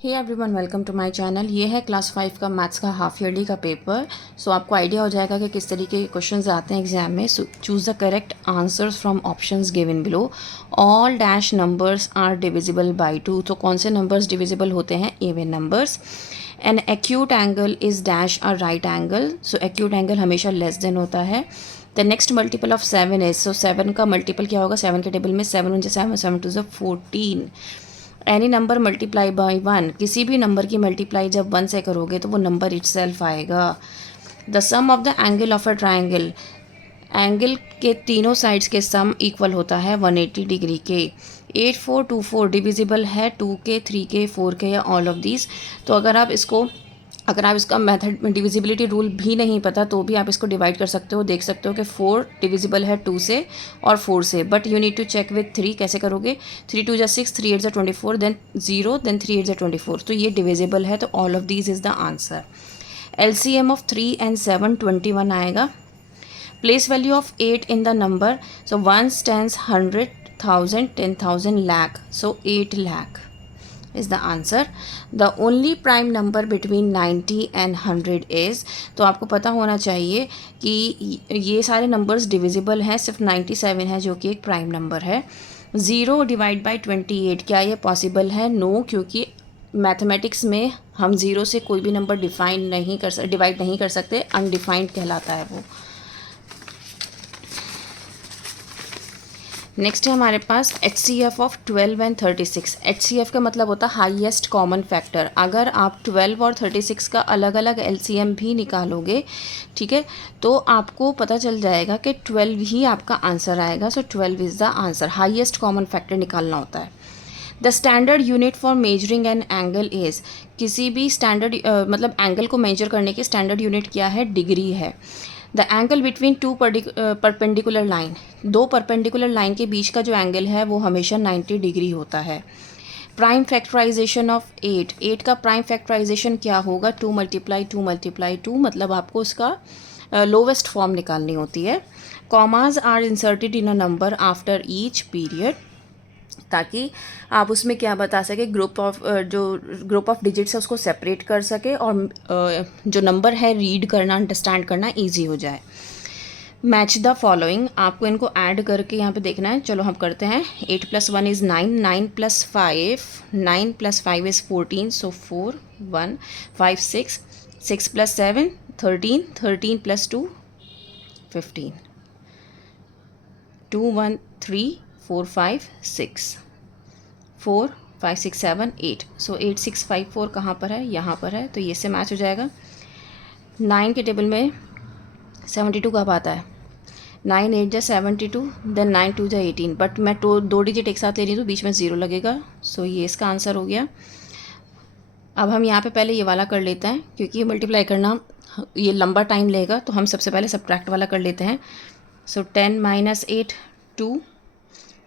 Hey everyone, welcome to my channel. ये है class 5 का मैथ्स का हाफ ईयरली का पेपर। सो आपको आइडिया हो जाएगा कि किस तरीके के क्वेश्चंस आते हैं एग्जाम में। Choose the correct answers from options given below. All dash numbers are divisible by 2। तो कौन से नंबर्स डिविजिबल होते हैं? Even numbers. An acute angle is dash a right angle. So acute angle हमेशा less than होता है। The next multiple of 7 is, so 7 का multiple क्या होगा? 7 के टेबल में 7 × 7 7 2 14। एनी नंबर मल्टीप्लाई बाई 1, किसी भी नंबर की मल्टीप्लाई जब 1 से करोगे तो वो नंबर इटसेल्फ आएगा। The sum of the angle of a triangle, angle के तीनों साइड्स के सम इक्वल होता है 180 डिग्री के। 8424 डिविजिबल है 2 के, 3 के, 4 के या ऑल ऑफ दीज। तो अगर आप इसका मेथड डिविजिबिलिटी रूल भी नहीं पता तो भी आप इसको डिवाइड कर सकते हो। देख सकते हो कि 4 डिविजिबल है 2 से और 4 से, but you need to check with 3। कैसे करोगे? 3 2 = 6, 3 8 = 24, देन 0, देन 3 8 = 24। तो ये डिविजिबल है, तो all of these is the answer. LCM of 3 and 7 21 आएगा। Place value of 8 in the number, so 1 10 100 1000 10,000 lakh, so 8 lakh is the answer. The only prime number between 90 and 100 is, तो आपको पता होना चाहिए कि ये सारे नंबर्स डिविजिबल हैं, सिर्फ 97 है जो कि एक प्राइम नंबर है। 0 डिवाइड बाई 28, क्या ये पॉसिबल है? नो, क्योंकि मैथमेटिक्स में हम 0 से कोई भी नंबर डिवाइड नहीं कर सकते, अनडिफाइंड कहलाता है वो। नेक्स्ट है हमारे पास HCF ऑफ 12 and 36। HCF का मतलब होता है हाईएस्ट कॉमन फैक्टर। अगर आप 12 और 36 का अलग अलग LCM भी निकालोगे, ठीक है, तो आपको पता चल जाएगा कि 12 ही आपका आंसर आएगा। सो 12 is the answer. Highest common factor निकालना होता है। The standard unit for measuring an angle is, किसी भी स्टैंडर्ड मतलब एंगल को मेजर करने की स्टैंडर्ड यूनिट क्या है? डिग्री है। The angle between two perpendicular line, दो परपेंडिकुलर लाइन के बीच का जो एंगल है वो हमेशा 90 डिग्री होता है। प्राइम फैक्टराइजेशन ऑफ 8, 8 का प्राइम फैक्टराइजेशन क्या होगा? 2 × 2 × 2, मतलब आपको उसका लोवेस्ट फॉर्म निकालनी होती है। Commas are inserted in a number after each period, ताकि आप उसमें क्या बता सके, ग्रुप ऑफ डिजिट्स है उसको सेपरेट कर सके और जो नंबर है रीड करना, अंडरस्टैंड करना ईजी हो जाए। मैच द फॉलोइंग, आपको इनको ऐड करके यहाँ पे देखना है। चलो हम करते हैं। 8 + 1 = 9, 9 + 5 9 + 5 = 14, सो 4 1 5 6 6 + 7 13 13 + 2 15 2 1 3 4 5 6 4 5 6 7 8, सो 8 6 5 4 कहाँ पर है? यहाँ पर है, तो ये से मैच हो जाएगा। 9 के टेबल में 72 कब आता है? 9 8 = 72, देन 9 2 = 18, बट मैं दो डिजिट एक साथ ले रही हूँ तो बीच में 0 लगेगा। सो ये इसका आंसर हो गया। अब हम यहाँ पे पहले ये वाला कर लेते हैं, क्योंकि ये मल्टीप्लाई करना ये लंबा टाइम लेगा, तो हम सबसे पहले सब्ट्रैक्ट वाला कर लेते हैं। सो 10 - 8 2,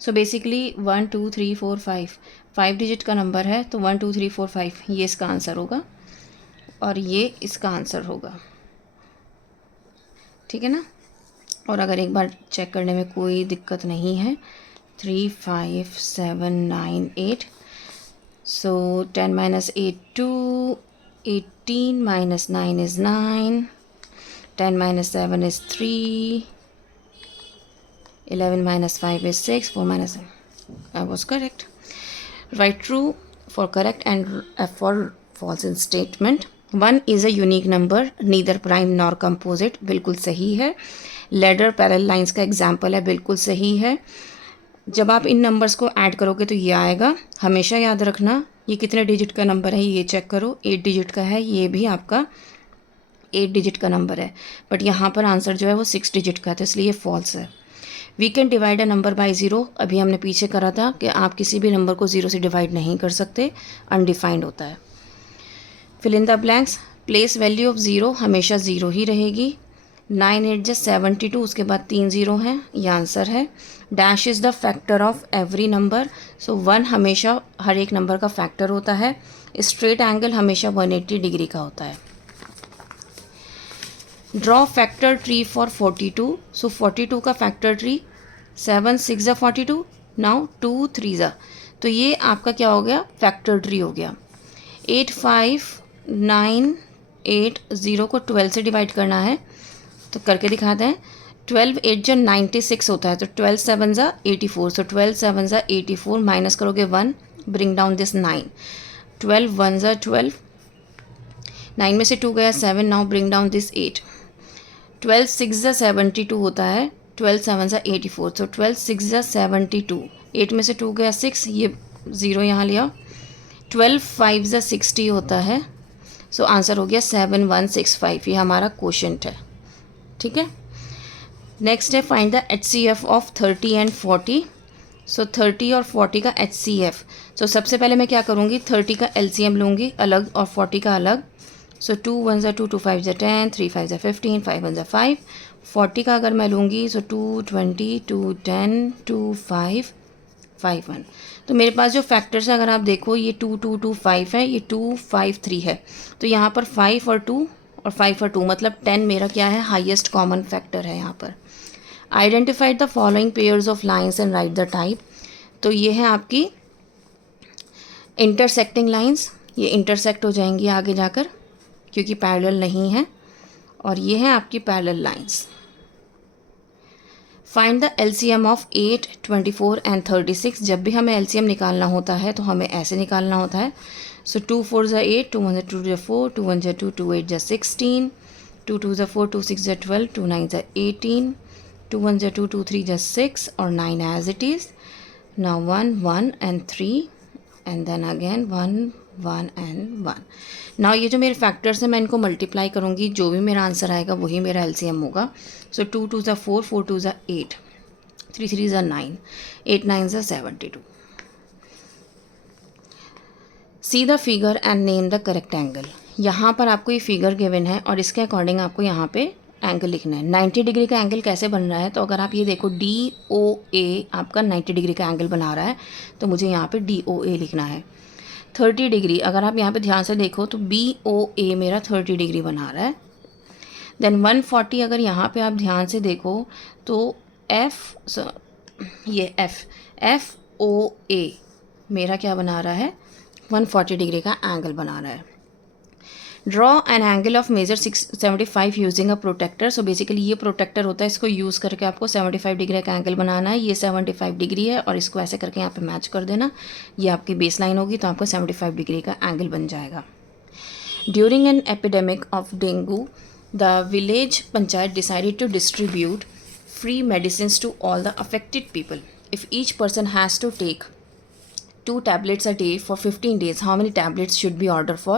सो बेसिकली 1 2 3 4 5 डिजिट का नंबर है, तो 1 2 3 4 5 ये इसका आंसर होगा और ये इसका आंसर होगा, ठीक है ना। और अगर एक बार चेक करने में कोई दिक्कत नहीं है, 3 5 7 9 8, सो 10 - 8 2, 18 - 9 is 9, 10 - 7 is 3, 11 - 5 is 6, 4 - 7. I was correct. Write true for correct and F for false in statement. 1 is a unique number, neither prime nor composite, बिल्कुल सही है। Ladder parallel lines का एग्जाम्पल है, बिल्कुल सही है। जब आप इन नंबर्स को ऐड करोगे तो ये आएगा। हमेशा याद रखना ये कितने डिजिट का नंबर है, ये चेक करो। 8 डिजिट का है, ये भी आपका 8 डिजिट का नंबर है, बट यहाँ पर आंसर जो है वो 6 डिजिट का है, तो इसलिए फॉल्स है। We can divide a number by 0, अभी हमने पीछे करा था कि आप किसी भी नंबर को 0 से डिवाइड नहीं कर सकते, अनडिफाइंड होता है। Fill in the blanks, place value of 0 हमेशा 0 ही रहेगी। 9 8 = 72, उसके बाद 3 0 हैं, ये आंसर है। Dash is the factor of every number, so 1 हमेशा हर एक नंबर का फैक्टर होता है। स्ट्रेट एंगल हमेशा 180 डिग्री का होता है। ड्रॉ फैक्टर ट्री फॉर 42, सो 42 का फैक्टर ट्री 7 6 = 42, नाउ 2 3 ज़ा, तो ये आपका क्या हो गया? फैक्टर ट्री हो गया। 8 5 9 8 0 को 12 से डिवाइड करना है, तो करके दिखाते हैं। 12 8 जो 96 होता है, तो 12 7 ज़ा 84, सो 12 7 ज़ा 84, माइनस करोगे 1, ब्रिंग डाउन दिस 9, 12 1 ज़ा 12, 9 में से 2 गया 7, नाउ ब्रिंग डाउन दिस 8, 12 6 ज़ा 72 होता है, 12 7 ज़ा 84, सो 12 6 ज़ा 72, 8 में से 2 गया 6, ये 0 यहाँ लिया, 12 5 ज़ा 60 होता है, सो आंसर हो गया 7165, ये हमारा क्वोशंट है। ठीक है, नेक्स्ट है find the HCF of 30 and 40। सो 30 और 40 का HCF, सो सबसे पहले मैं क्या करूँगी, 30 का LCM लूँगी अलग और 40 का अलग। सो 2 1 ज़ा 2, 2 5 ज़ा 10, 3 5 ज़ा 15, 5 1 ज़ा 5। 40 का अगर मैं लूँगी, सो 2 20, 2 10, 2 5 5 1। तो मेरे पास जो फैक्टर्स है, अगर आप देखो, ये 2 2 2 5 है, ये 2 5 3 है, तो यहाँ पर 5 और 2 और 5 और 2 मतलब 10 मेरा क्या है, हाईएस्ट कॉमन फैक्टर है यहाँ पर। Identified the following pairs of lines and right the type. तो ये है आपकी इंटरसेक्टिंग लाइन्स, ये इंटरसेक्ट हो जाएंगी आगे जाकर क्योंकि पैरेलल नहीं है, और ये है आपकी parallel lines. Find the LCM of 8 24 and 36। जब भी हमें LCM निकालना होता है तो हमें ऐसे निकालना होता है। सो 2 4 ज़ा 8, 2 1 ज़ा 2 ज़ा 4, 2 1 ज़ा 2, 2 8 ज़ा 16, 2 2 ज़ा 4, 2 6 ज़ा 12, 2 9 ज़ा 18, 2 1 ज़ा 2, 2 3 ज़ा 6 और 9 as it is. Now 1 1 and 3 and then again 1 1 and 1। Now ये जो मेरे फैक्टर्स हैं मैं इनको मल्टीप्लाई करूँगी, जो भी मेरा आंसर आएगा वही मेरा LCM होगा। सो 2 2 ज़ा 4, 4 2 ज़ा 8, 3 3 ज़ा 9, 8 9 ज़ा 72। See the figure and name the correct angle. यहाँ पर आपको ये फिगर गिवन है और इसके अकॉर्डिंग आपको यहाँ पे एंगल लिखना है। 90 डिग्री का एंगल कैसे बन रहा है, तो अगर आप ये देखो DOA आपका 90 डिग्री का एंगल बना रहा है, तो मुझे यहाँ पे DOA लिखना है। 30 डिग्री, अगर आप यहाँ पे ध्यान से देखो तो BOA मेरा 30 डिग्री बना रहा है। देन 140, अगर यहाँ पे आप ध्यान से देखो तो ये FOA मेरा क्या बना रहा है, 140 डिग्री का एंगल बना रहा है। Draw an angle of measure 675 using a protractor. So basically ये प्रोटेक्टर होता है, इसको यूज़ करके आपको 75 डिग्री का एंगल बनाना है। ये 75 डिग्री है और इसको ऐसे करके यहाँ पे मैच कर देना, ये आपकी बेस लाइन होगी, तो आपको 75 डिग्री का एंगल बन जाएगा। During an epidemic of dengue the village panchayat decided to distribute free medicines to all the affected people. If each person has to take 2 tablets a day for 15 days, how many tablets should be ordered for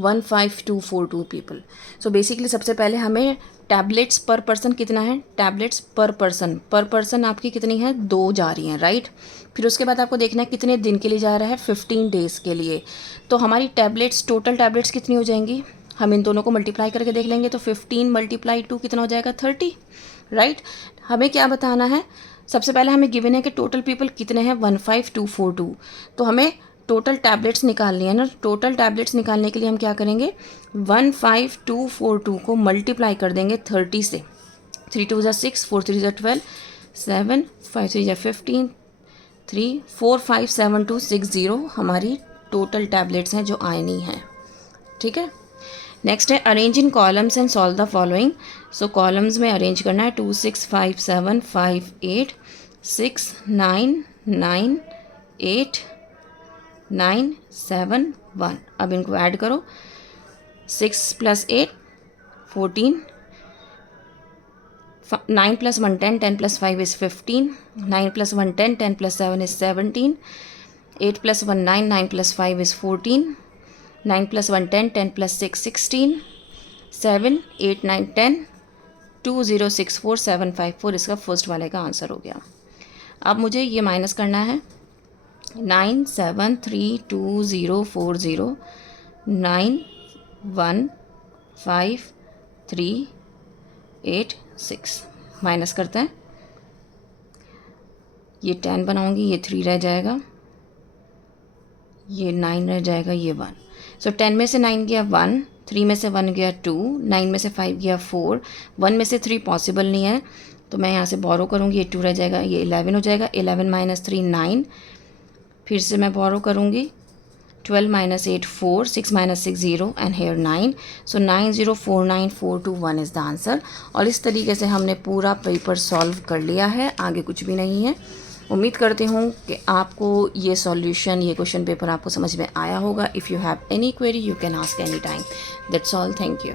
15242 people? So basically सबसे पहले हमें tablets पर person कितना है, tablets पर person आपकी कितनी है, 2 जा रही हैं, राइट। फिर उसके बाद आपको देखना है कितने दिन के लिए जा रहा है, 15 डेज़ के लिए। तो हमारी टैबलेट्स, टोटल टैबलेट्स कितनी हो जाएंगी, हम इन दोनों को मल्टीप्लाई करके देख लेंगे, तो 15 × 2 कितना हो जाएगा, 30, राइट। हमें क्या बताना है, सबसे पहले हमें गिवन है कि टोटल पीपल कितने हैं, 15242, तो हमें टोटल टैबलेट्स निकालनी है ना। टोटल टैबलेट्स निकालने के लिए हम क्या करेंगे, 15242 को मल्टीप्लाई कर देंगे 30 से। 3 2 ज़ा 6, 4 3 ज़ा 12, 7 5 3 ज़ा 15, 3 4 5 7 2 6 0 हमारी टोटल टैबलेट्स हैं जो आनी हैं, ठीक है। नेक्स्ट है arrange in columns and solve the following. So columns में अरेंज करना है 2 6 5 7 5 8 6 9 9 8 9 7 1। अब इनको ऐड करो, 6 + 8 14, 9 + 1 10, 10 + 5 is 15, 9 + 1 10, 10 + 7 is 17, 8 + 1 9, 9 + 5 is 14, 9 + 1 10, 10 + 6 16, 7 8 9 10, 2 0 6 4 7 5 4 इसका फर्स्ट वाले का आंसर हो गया। अब मुझे ये माइनस करना है, 9 7 3 2 0 4 0 9 1 5 3 8 6 माइनस करते हैं, ये 10 बनाऊंगी, ये 3 रह जाएगा, ये 9 रह जाएगा, ये 1। सो 10 में से 9 गया 1, 3 में से 1 गया 2, 9 में से 5 गया 4, 1 में से 3 पॉसिबल नहीं है, तो मैं यहाँ से बोरो करूँगी, ये 2 रह जाएगा, ये 11 हो जाएगा, 11 - 3 9, फिर से मैं बोरो करूँगी, 12 minus 8 4, 6 minus 6 0 and here 9. So 9049421 is the answer. और इस तरीके से हमने पूरा पेपर सॉल्व कर लिया है, आगे कुछ भी नहीं है। उम्मीद करती हूँ कि आपको ये सॉल्यूशन, ये क्वेश्चन पेपर आपको समझ में आया होगा। If you have any query you can ask any time. That's all, thank you.